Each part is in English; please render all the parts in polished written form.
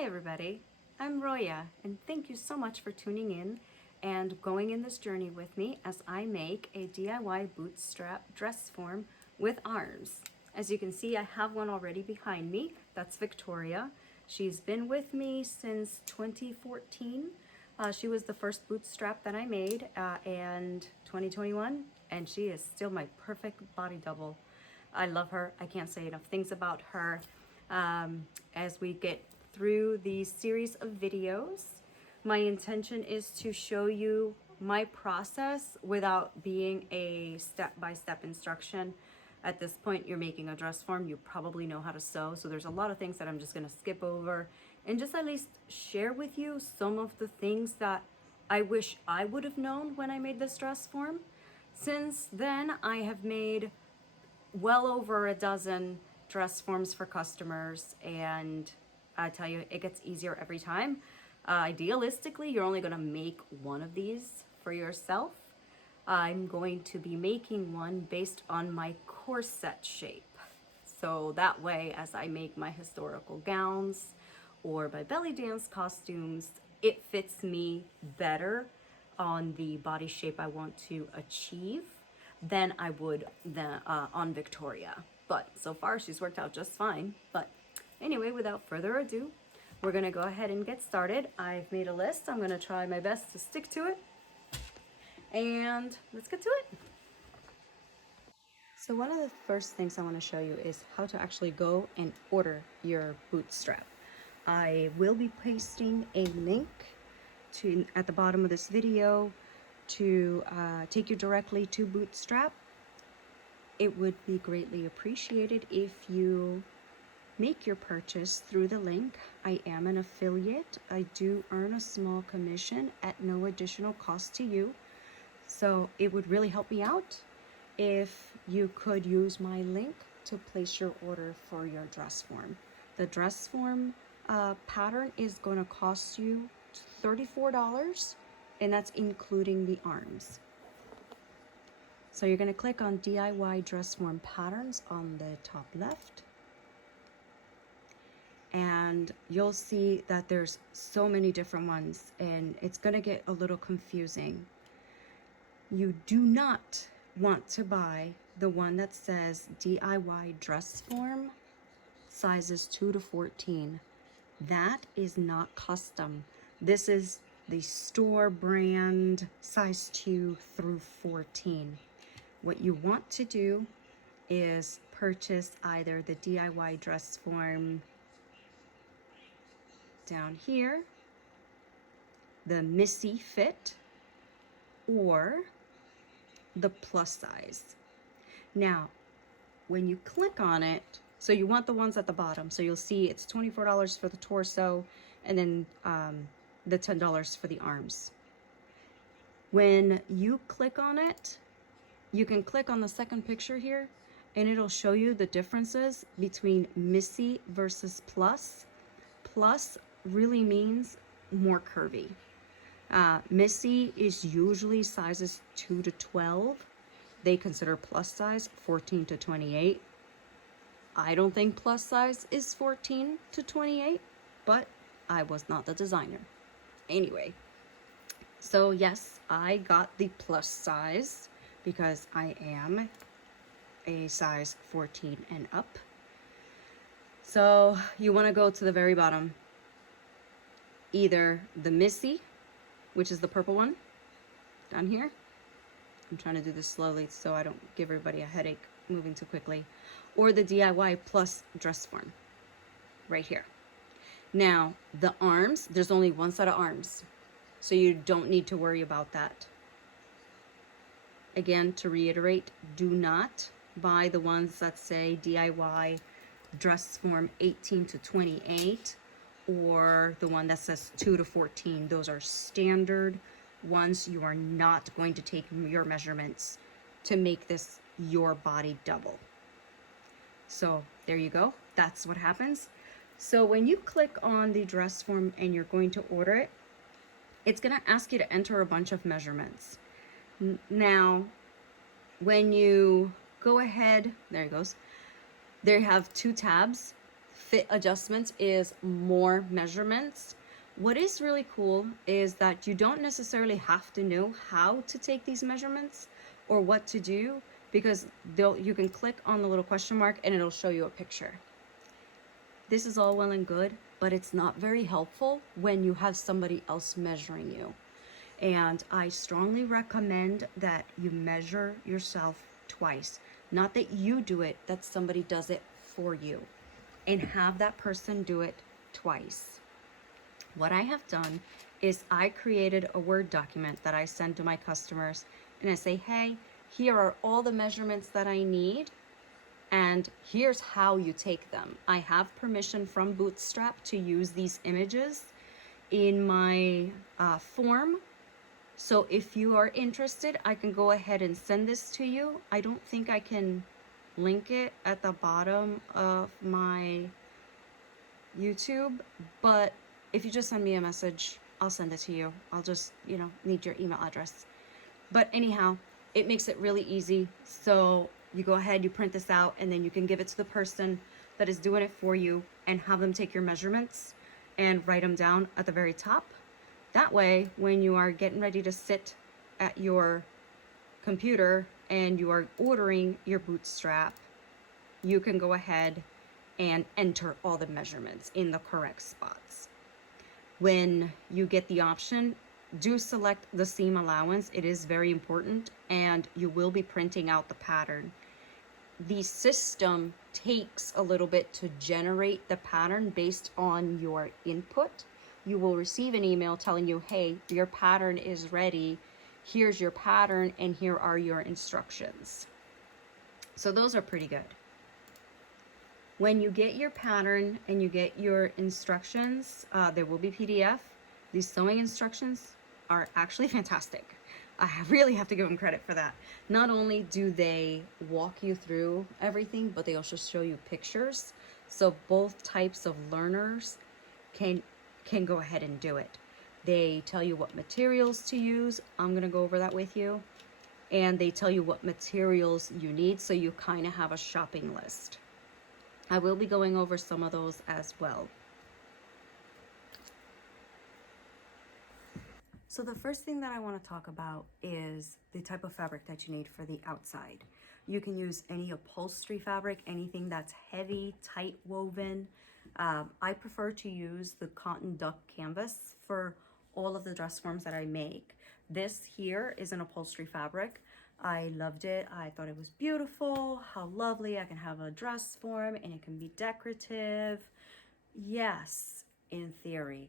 Hi everybody, I'm Roya and thank you so much for tuning in and going in this journey with me as I make a DIY bootstrap dress form with arms. As you can see, I have one already behind me. That's Victoria. She's been with me since 2014. She was the first bootstrap that I made and 2021, and she is still my perfect body double. I love her. I can't say enough things about her. As we get through these series of videos, my intention is to show you my process without being a step-by-step instruction. At this point, you're making a dress form, you probably know how to sew, so there's a lot of things that I'm just going to skip over and just at least share with you some of the things that I wish I would have known when I made this dress form. Since then, I have made well over a dozen dress forms for customers, and I tell you, it gets easier every time. Idealistically, you're only going to make one of these for yourself. I'm going to be making one based on my corset shape. So that way, as I make my historical gowns or my belly dance costumes, it fits me better on the body shape I want to achieve than I would on Victoria. But so far she's worked out just fine. But anyway, without further ado, we're gonna go ahead and get started. I've made a list. I'm gonna try my best to stick to it. And let's get to it. So one of the first things I want to show you is how to actually go and order your bootstrap. I will be pasting a link at the bottom of this video to take you directly to Bootstrap. It would be greatly appreciated if you make your purchase through the link. I am an affiliate. I do earn a small commission at no additional cost to you. So it would really help me out if you could use my link to place your order for your dress form. The dress form pattern is going to cost you $34, and that's including the arms. So you're going to click on DIY dress form patterns on the top left, and you'll see that there's so many different ones, and it's going to get a little confusing. You do not want to buy the one that says DIY dress form sizes 2 to 14. That is not custom. This is the store brand size 2 through 14. What you want to do is purchase either the DIY dress form down here, the Missy fit, or the plus size. Now, when you click on it, so you want the ones at the bottom. So you'll see it's $24 for the torso, and then the $10 for the arms. When you click on it, you can click on the second picture here, and it'll show you the differences between Missy versus plus. Plus really means more curvy. Missy is usually sizes 2 to 12. They consider plus size 14 to 28. I don't think plus size is 14 to 28, but I was not the designer. Anyway, so yes, I got the plus size because I am a size 14 and up. So you want to go to the very bottom. Either the Missy, which is the purple one down here. I'm trying to do this slowly so I don't give everybody a headache moving too quickly. Or the DIY plus dress form right here. Now, the arms, there's only one set of arms, so you don't need to worry about that. Again, to reiterate, do not buy the ones that say DIY dress form 18 to 28 or the one that says 2 to 14. Those are standard ones. You are not going to take your measurements to make this your body double. So there you go. That's what happens. So when you click on the dress form and you're going to order it, it's going to ask you to enter a bunch of measurements. Now, when you go ahead, there it goes. They have two tabs, fit adjustments is more measurements. What is really cool is that you don't necessarily have to know how to take these measurements or what to do, because you can click on the little question mark and it'll show you a picture. This is all well and good, but it's not very helpful when you have somebody else measuring you. And I strongly recommend that you measure yourself twice. Not that you do it, that somebody does it for you. And have that person do it twice. What I have done is I created a Word document that I send to my customers, and I say, hey, here are all the measurements that I need, and here's how you take them. I have permission from Bootstrap to use these images in my form. So if you are interested, I can go ahead and send this to you. I don't think I can link it at the bottom of my YouTube, but if you just send me a message, I'll send it to you. I'll just, need your email address. But anyhow, it makes it really easy. So you go ahead, you print this out, and then you can give it to the person that is doing it for you and have them take your measurements and write them down at the very top. That way, when you are getting ready to sit at your computer and you are ordering your Bootstrap, you can go ahead and enter all the measurements in the correct spots. When you get the option, do select the seam allowance. It is very important, and you will be printing out the pattern. The system takes a little bit to generate the pattern based on your input. You will receive an email telling you, hey, your pattern is ready. Here's your pattern, and here are your instructions. So those are pretty good. When you get your pattern and you get your instructions, there will be PDF. These sewing instructions are actually fantastic. I really have to give them credit for that. Not only do they walk you through everything, but they also show you pictures. So both types of learners can go ahead and do it. They tell you what materials to use. I'm gonna go over that with you. And they tell you what materials you need, so you kind of have a shopping list. I will be going over some of those as well. So the first thing that I want to talk about is the type of fabric that you need for the outside. You can use any upholstery fabric, anything that's heavy, tight woven. I prefer to use the cotton duck canvas for all of the dress forms that I make. This here is an upholstery fabric. I loved it. I thought it was beautiful. How lovely. I can have a dress form and it can be decorative. Yes, in theory.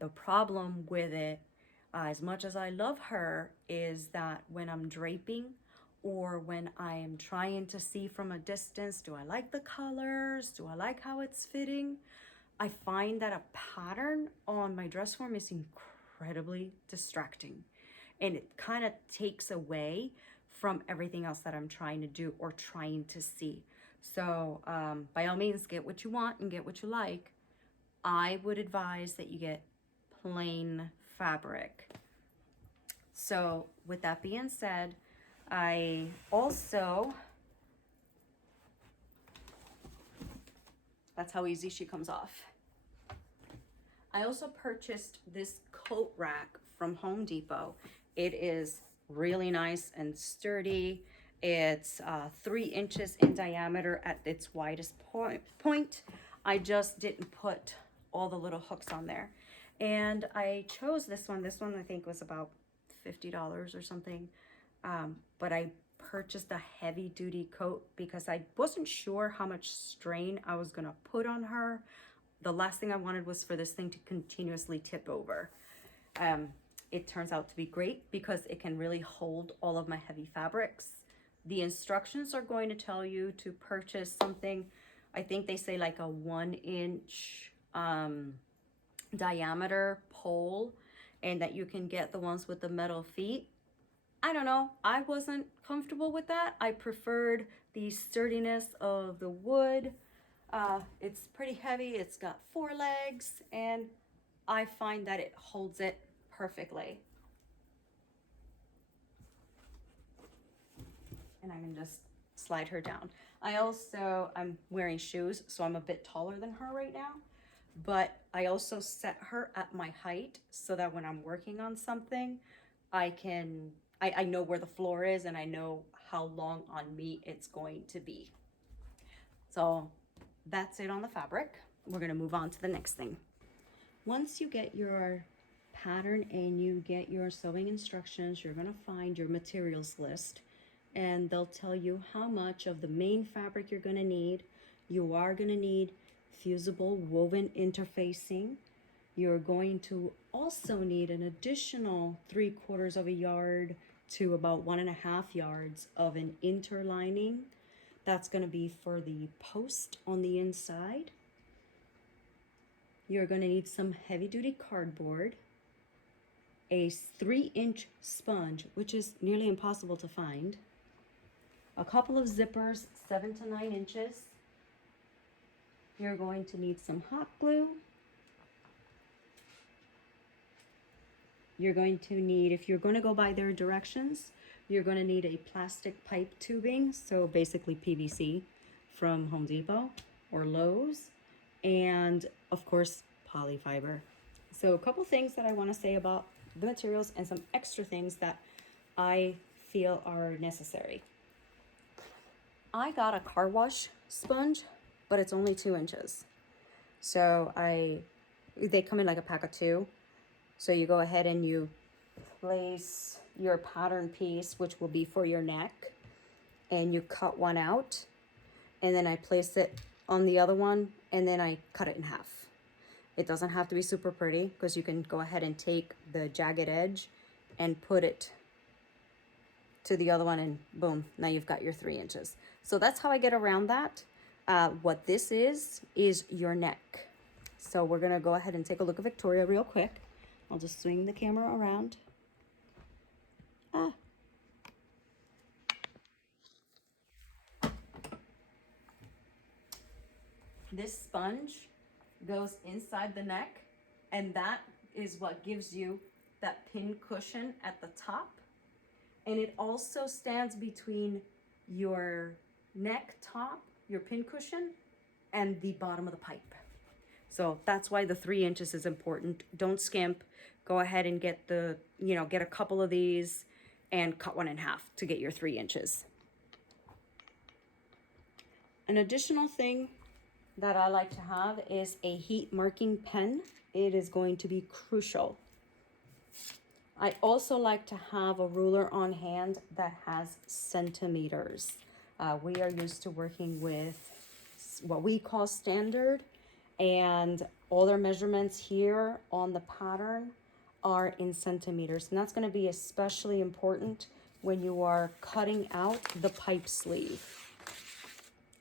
The problem with it, as much as I love her, is that when I'm draping or when I am trying to see from a distance, do I like the colors? Do I like how it's fitting? I find that a pattern on my dress form is incredibly distracting, and it kind of takes away from everything else that I'm trying to do or trying to see. So by all means, get what you want and get what you like. I would advise that you get plain fabric. So with that being said, I also, that's how easy she comes off. I also purchased this coat rack from Home Depot. It is really nice and sturdy. It's 3 inches in diameter at its widest point. I just didn't put all the little hooks on there. And I chose this one. This one I think was about $50 or something. But I purchased a heavy duty coat because I wasn't sure how much strain I was gonna put on her. The last thing I wanted was for this thing to continuously tip over. It turns out to be great because it can really hold all of my heavy fabrics. The instructions are going to tell you to purchase something, I think they say like a 1 inch diameter pole, and that you can get the ones with the metal feet. I don't know, I wasn't comfortable with that. I preferred the sturdiness of the wood. It's pretty heavy, it's got 4 legs, and I find that it holds it perfectly. And I can just slide her down. I'm wearing shoes, so I'm a bit taller than her right now, but I also set her at my height so that when I'm working on something, I know where the floor is and I know how long on me it's going to be. So that's it on the fabric. We're gonna move on to the next thing. Once you get your pattern and you get your sewing instructions, you're gonna find your materials list, and they'll tell you how much of the main fabric you're gonna need. You are gonna need fusible woven interfacing. You're going to also need an additional 3/4 of a yard to about 1.5 yards of an interlining. That's going to be for the post on the inside. You're going to need some heavy duty cardboard, a 3-inch sponge, which is nearly impossible to find, a couple of zippers, 7 to 9 inches. You're going to need some hot glue. You're going to need, if you're going to go by their directions, you're going to need a plastic pipe tubing, so basically PVC from Home Depot or Lowe's, and of course polyfiber. So a couple things that I want to say about the materials and some extra things that I feel are necessary. I got a car wash sponge, but it's only 2 inches. So they come in like a pack of 2. So you go ahead and you place your pattern piece, which will be for your neck, and you cut one out, and then I place it on the other one, and then I cut it in half. It doesn't have to be super pretty, because you can go ahead and take the jagged edge and put it to the other one, and boom, now you've got your 3 inches. So that's how I get around that. What this is your neck. So we're gonna go ahead and take a look at Victoria real quick. I'll just swing the camera around. This sponge goes inside the neck, and that is what gives you that pin cushion at the top. And it also stands between your neck top, your pin cushion, and the bottom of the pipe. So that's why the 3 inches is important. Don't skimp. Go ahead and get get a couple of these and cut one in half to get your 3 inches. An additional thing that I like to have is a heat marking pen. It is going to be crucial. I also like to have a ruler on hand that has centimeters. We are used to working with what we call standard, and all their measurements here on the pattern are in centimeters. And that's going to be especially important when you are cutting out the pipe sleeve.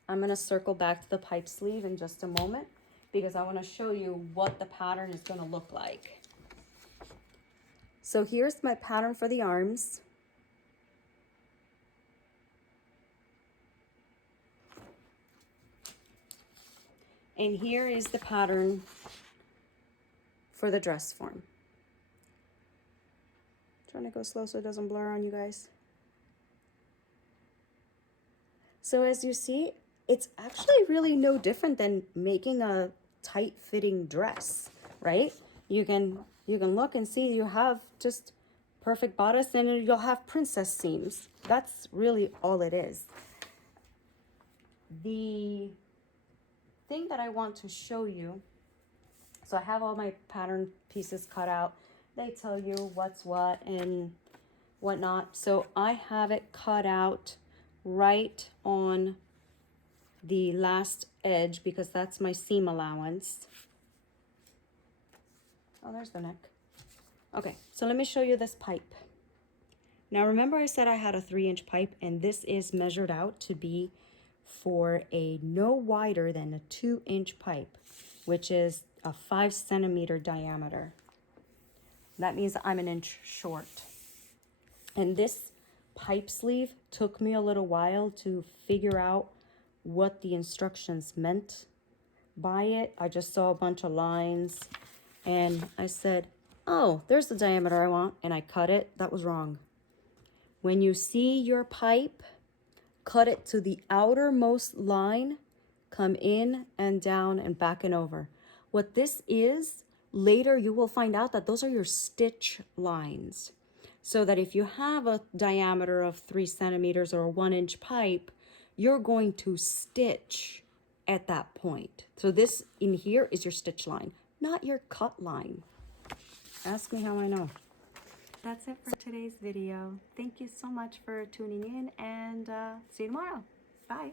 I'm going to circle back to the pipe sleeve in just a moment because I want to show you what the pattern is going to look like. So here's my pattern for the arms. And here is the pattern for the dress form. Trying to go slow so it doesn't blur on you guys. So as you see, it's actually really no different than making a tight fitting dress, right? You can look and see you have just perfect bodice and you'll have princess seams. That's really all it is. The thing that I want to show you, so I have all my pattern pieces cut out. They tell you what's what and whatnot. So I have it cut out right on the last edge because that's my seam allowance. Oh, there's the neck. Okay, so let me show you this pipe. Now remember I said I had a 3-inch pipe, and this is measured out to be for a no wider than a 2-inch pipe, which is a 5 centimeter diameter. That means I'm 1 inch short. And this pipe sleeve took me a little while to figure out what the instructions meant by it. I just saw a bunch of lines and I said, oh, there's the diameter I want, and I cut it. That was wrong. When you see your pipe, cut it to the outermost line, come in and down and back and over. What this is, later you will find out that those are your stitch lines. So that if you have a diameter of 3 centimeters or a 1-inch pipe, you're going to stitch at that point. So this in here is your stitch line, not your cut line. Ask me how I know. That's it for today's video. Thank you so much for tuning in, and see you tomorrow. Bye.